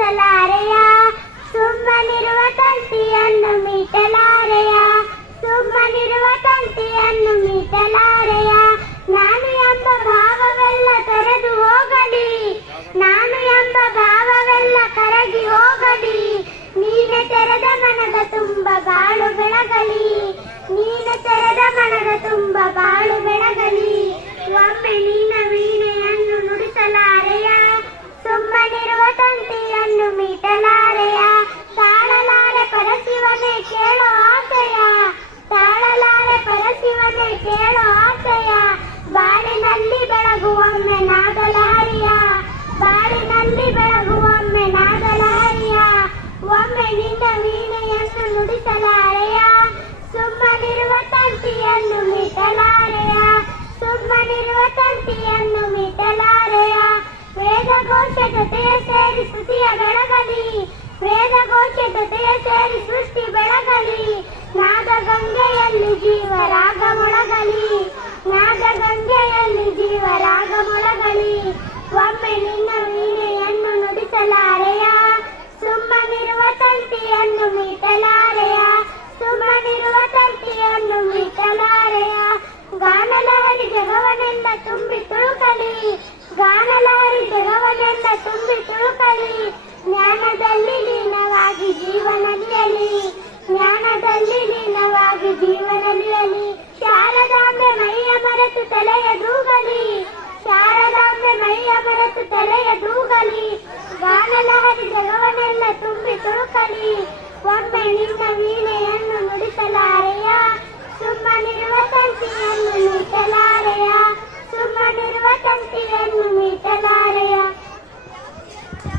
ನುಡಿಸಲಾರೆಯ, ಸುಮ್ಮನಿರುವ ತಂತಿಯನ್ನು ಮೀಟಲಾರೆಯ, ಸುಮ್ಮನಿರುವ ತಂತಿಯನ್ನು ಮೀಟಲಾರೆಯ. ನಾನು ಎಂಬ ಭಾವವೆಲ್ಲ ತೊರೆದು ಹೋಗಲಿ, ನಾನು ಎಂಬ ಭಾವವೆಲ್ಲ ಕರಗಿ ಹೋಗಲಿ. ನೀನೆ ತೆರೆದ ಮನದ ತುಂಬ ಬಾಳು ಬೆಳಗಲಿ, ನೀನೆ ತೆರೆದ ಮನದ ತುಂಬ ಬಾಳು ಬೆಳಗಲಿ. ಒಮ್ಮೆ ನಿನ್ನ ವೀಣೆಯನ್ನು ನುಡಿಸಲಾರೆಯ, ಸುಮ್ಮನಿರುವ ತಂತಿಯನ್ನು ಮೀಟಲಾರೆಯ. ತಾಳಲಾರೆ ಪರಶಿವನೇ ಕೇಳೋ ಆಸೆಯ, ತಾಳಲಾರೆ ಪರಶಿವನೇ ಕೇಳೋ ಆಸೆಯ. ಬಾಳಿನಲ್ಲಿ ಬೆಳಗುವೊಮ್ಮೆ ನಾದಲಹರಿಯ, ಬಾಳಿನಲ್ಲಿ ಬೆಳಗುವೊಮ್ಮೆ ನಾದಲಹರಿಯ. ಒಮ್ಮೆ ನಿನ್ನ ವೀಣೆಯನ್ನು ನುಡಿಸಲಾರೆಯ, ಸುಮ್ಮನಿರುವ ತಂತಿಯನ್ನು ಮೀಟಲಾರೆಯ, ಸುಮ್ಮನಿರುವ ತಂತಿಯನ್ನು ಮೀಟಲಾರೆಯ. ವೇದಘೋಷ ಜೊತೆಯ ಸೇರಿ ಸ್ತುತಿಯ ಬೆಳಗಲಿ, ವೇದಘೋಷ ಜೊತೆಯ ಸೇರಿ ಸೃಷ್ಟಿ ಬೆಳಗಲಿ. ನಾದಗಂಗೆಯಲ್ಲಿ ಜೀವರಾಗ ಮೊಳಗಲಿ, ನಾದಗಂಗೆಯಲ್ಲಿ ಜೀವರಾಗ ಮೊಳಗಲಿ. ಒಮ್ಮೆ ನಿನ್ನ ವೀಣೆಯನ್ನು ನುಡಿಸಲಾರೆಯ, ಸುಮ್ಮನಿರುವ ತಂತಿಯನ್ನು ಮೀಟಲಾರೆಯ, ಸುಮ್ಮನಿರುವ ತಂತಿಯನ್ನು ಮೀಟಲಾರೆಯ. ಗಾನಲಹರಿ ಜಗವನೆಲ್ಲ ತುಂಬಿ ತುಳುಕಲಿ, ಗಾನಲಹರಿ ಜಗವನೆಲ್ಲ ತುಂಬಿ ತುಳುಕಲಿ. ಜ್ಞಾನದಲ್ಲಿ ಲೀನವಾಗಿ ಜೀವನಲಿಯಲಿ, ಜ್ಞಾನದಲ್ಲಿ ಲೀನವಾಗಿ ಜೀವನಲಿಯಲಿ. ಶಾರದಾಂಬೆ ಮೈಯ ಮರೆತು ತಲೆಯ ದೂಗಲಿ, ಶಾರದಾಂಬೆ ಮೈಯ ಮರೆತು ತಲೆಯ ದೂಗಲಿ. ಗಾನಲಹರಿ ಜಗವನೆಲ್ಲ ತುಂಬಿ ತುಳುಕಲಿ. ಒಮ್ಮೆ ನಿನ್ನ ವೀಣೆಯನ್ನು ನುಡಿಸ